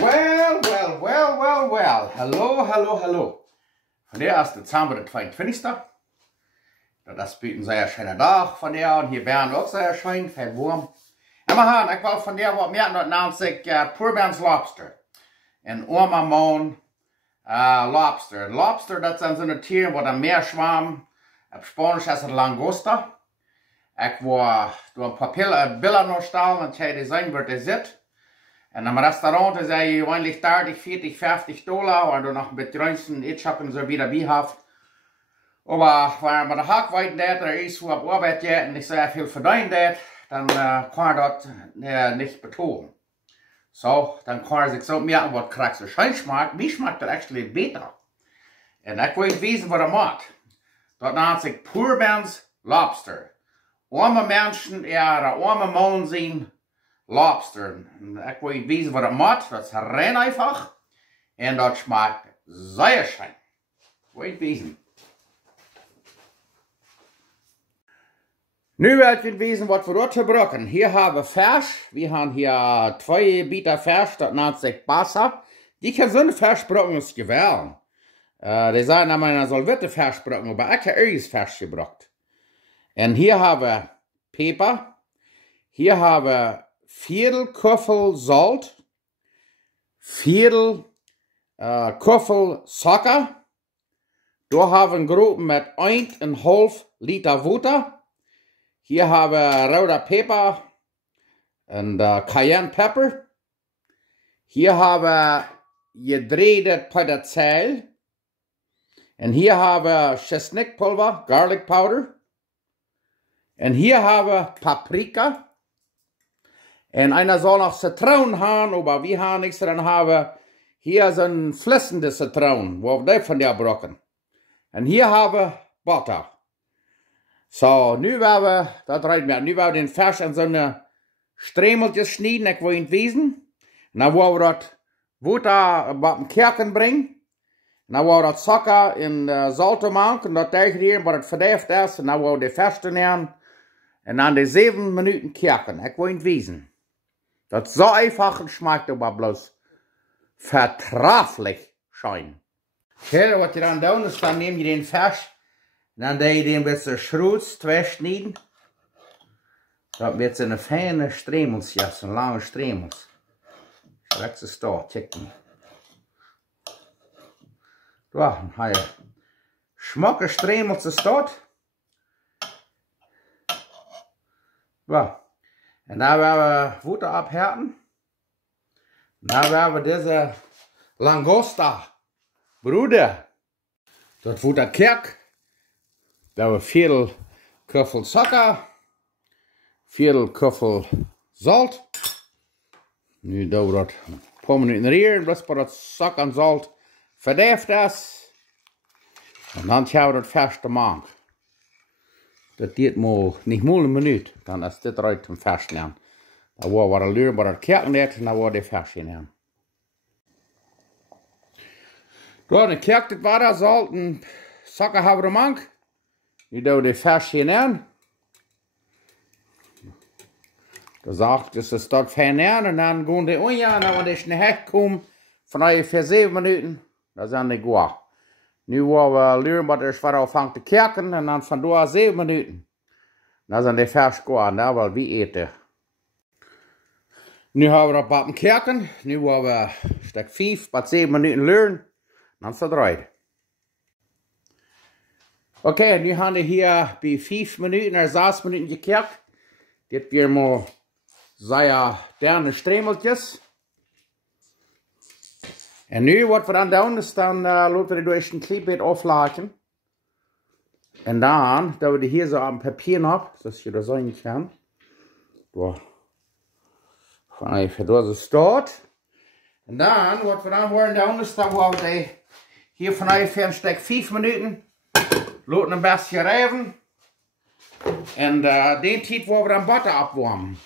Well. Hallo. Von der ist Dezember der 22. Das ist ein sehr schöner Tag von der und hier Bern auch sehr schön, fett warm. Aber ich will von der, was mir nennt sich Purberns Lobster. In Oama Lobster. Lobster, das sind so eine Tiere, wo der Meer schwamm. Auf Spanisch heißt es langosta. Ich war durch ein paar Bilder noch stellen und die sehen, wo das ist. En am Restaurant is hij gewöhnlich 30, 40, 50 Dollar, waar du noch ein bisschen Edschappen so wieder behaft. Aber wenn man den Hackweiten der ist, wo auf Arbeit geht und nicht sehr viel verdient hat, dann kann er das nicht betonen. So, dann kann er sich so merken, was kriegst du schön schmeckt. Mir schmeckt das actually besser. Und ich will wissen, was er macht. Das nennt sich Purberns Lobster. Arme Menschen, arme Mann sind Lobster. Ich will wissen, was er macht. Das ist rein einfach. Und das schmeckt sehr schön. Ich will wissen. Nu wil ik wissen, was wir dort gebruiken. Hier haben wir Fisch. Wir haben hier 2 Bieter Fisch, das nennt sich Bassa. Die können so eine Fisch brauchen, ist gewählt. Die sagen, man soll wirklich Fisch brauchen, aber ich habe irgendwas Fisch gebraucht. Und hier haben wir Pfeffer. Hier haben wir Viertel Köffel Salz. Viertel Köffel Zucker. Da haben wir Gruppen mit 1,5 Liter Wasser. Hier haben wir roter Pfeffer und Cayenne Pepper. Hier haben wir gedrehte Petersilie. Und hier haben wir Chesnickpulver, Garlic Powder. Und hier haben wir Paprika. Und einer soll noch Zitronen haben, aber wir haben nichts dran haben. Hier sind fließende Zitronen, wo wir von der brocken. Und hier haben wir Butter. So, nu werden wir, das reicht mir, nu werden wir den Fisch in so eine Strämeltjes schneiden, ich will ihn wiesen. Dann wollen wir das Wasser auf den Kerken bringen. Dann wollen wir das Zucker in Salz machen und das degrieren, weil das verderbt ist. Und dann wollen wir die Fisch nehmen und dann die 7 Minuten kerken, ich will ihn wiesen. Das ist so einfach und schmeckt aber bloß vertraglich schön. Okay, was ihr dann tun ist, dann nehmt ihr den Fisch. Dann den ein bisschen Schrutz, 2 schneiden. Das wird so eine feine Stremels, ja, so eine lange Stremels. Schreckt es da, check mal. Da, dann habe ich schmucke Stremels ist dort. Ja. Und dann werden wir Wasser abhärten. Und dann werden wir diese Langosta, Bruder, das Wasser kerk. Da haben wir Viertel Köffel Zucker, Viertel Köffel Salz. Nu doen we dat een paar Minuten rieren, bis das Zucker und Salz verderft ist. Und dann gaan we das fest machen. Das geht mal nicht mal eine Minute, dann ist das recht zum Festnehmen. Da wollen wir das Lüren bei der Kerken nicht, und dann wollen wir die festnehmen. Da, dann kerkt das Wasser, Salz und Zucker haben wir gemacht. Nu doen we de vers hinein. Dan sagt es, es dort hinein und dann gehen die Onion, wenn die schnell kommen, von ungefähr 7 Minuten, dann sind die gut. Nu wollen wir lernen, was es war anfangen zu kerken und dann von da 7 Minuten. Dann sind die vers gut, weil wir eten. Nu haben wir das Backen kerken, nu wollen wir Stück 5 bis 7 Minuten lernen, dann verdreht. Okay, nu haben wir hier bei 5 Minuten oder 6 Minuten gekerkt. Das wird mal sehr derne Strämeltjes. Und nu, was wir dann tun, ist dann lassen wir durch ein Kleebett aufladen. Und dann, da wir hier so am Papier noch, dass ihr das sehen kann. Da. Für das ist dort. Und dann, was wir dann wollen tun, ist dann, wo wir hier von ungefähr ein Stück 5 Minuten lassen ein bisschen reifen. Und den Zeit, wo wir dann Butter abwärmen.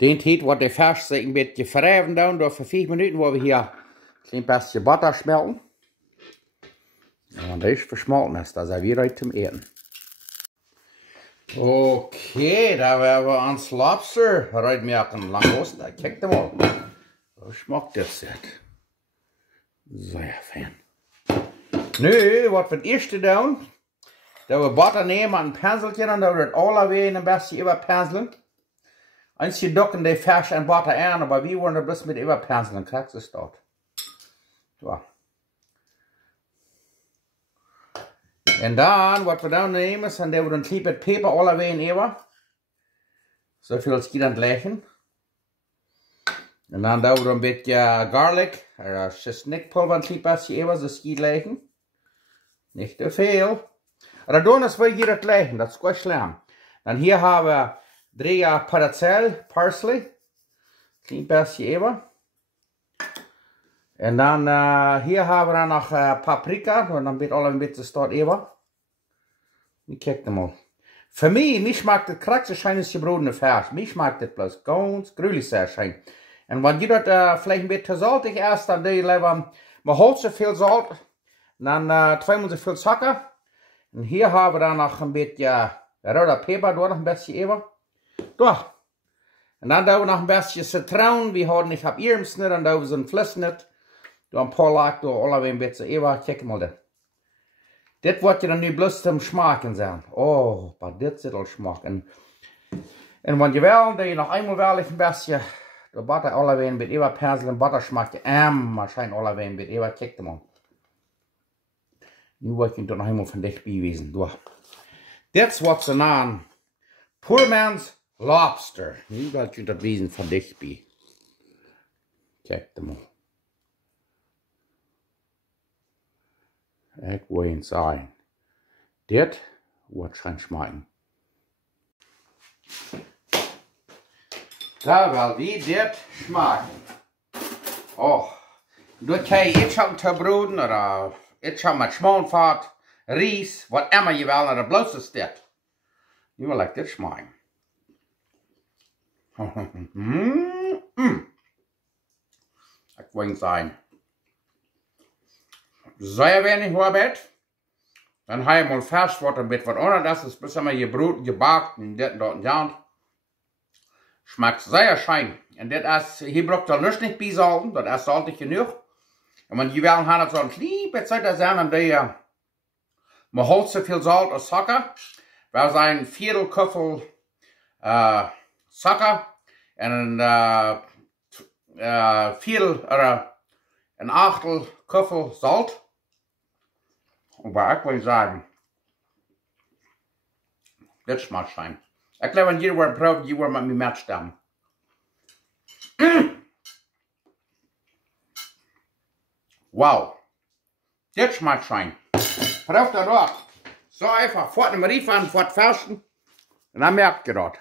Den Zeit, wo der Fisch sich ein bisschen verreifen dann, für 5 Minuten, wo wir hier ein bisschen Butter schmelzen. Und das ist verschmolzen, das serviere ich zum Eten. Okay, da werden wir ans Lobster reinmerken. Langosta, kijk da mal. So schmeckt das jetzt. Sehr fein. Nu, was wir erst tun, da wir Butter nehmen, ein Penselchen und da wir das alle ein bisschen überpenseln. Einzige docken die Fisch und Butter an, aber wir wollen das bloß mit überpenseln, kriegst du es dort. So. Und dann, was wir dann nehmen, ist, dann wir ein kleines Peper alle Wehen über. So viel als geht dann gleichen. Und dann da wir ein bisschen Garlic, Chesnickpulver ein kleines bisschen über, so geht gleichen. Nicht zu viel. Aber dann ist wir hier gleichen, das ist gut schlimm. Dann hier haben wir 3 Parsley, klein bisschen über. Und dann hier haben wir noch Paprika, und dann wird alle ein bisschen dort über. Ich kijk mal. Für mich schmeckt das krasse scheines gebrodene Fleisch. Mich schmeckt das bloß ganz grülich sehr schön. Und wenn ihr das vielleicht ein bisschen salzig erst, dann lieber mal Holz so viel Salz, dann 2-mal so viel Zucker. Und hier haben wir dann noch ein bisschen roter Pfeffer, dort noch ein bisschen über. Doch. Und dann da noch ein bisschen Zitronen, wie heute ich habe hier im Schnitt, und da so ein Flüssschnitt. Da ein paar Lack, da alle ein bisschen über. Kijk mal da. Das wird ja dann nicht bloß zum Schmacken sein. Oh, aber das ist auch schmacken. Und wenn ihr wollt, dann noch einmal will ich ein bisschen, da Butter alle ein bisschen überpenseln, Butter schmeckt wahrscheinlich alle ein bisschen über. Kijk mal. Nu wollte ich da noch einmal von dich beweisen. Das wird so ein Pullmans Lobster. Nu wollte ich das beweisen von dich be. Kijk mal. Ich will ihn sagen. Das wird schon schmecken. Da will wie das schmecken. Oh, das kann ich jetzt schon zu broden oder jetzt schon mit Schmonfahrt, Ries, was immer je will, oder bloß ist das. Ich will das schmecken. Ich will ihn sagen. Sehr wenig Arbeit. Dann habe ich mal fest, was ein bisschen was das ist, bis immer gebrot, gebackt, und das und dort und da. Schmeckt sehr schön. Und das ist, hier braucht ihr nichts nicht beisalten, das ist salzig genug. Und wenn die wollen, haben so ein kleines Zeit sein, und der, man holt so viel Salz und Zucker, weil es ein Viertelköffel Zucker und ein Viertel oder ein Achtel Köffel Salz. Aber ich will sagen, das schmeckt schön. Ich glaube, wenn jeder was probt, jeder mit mir matcht dann. Wow, das schmeckt schön. Probt ihr dort. So einfach, fort im Rief an, fort fasten, und dann merkt ihr das.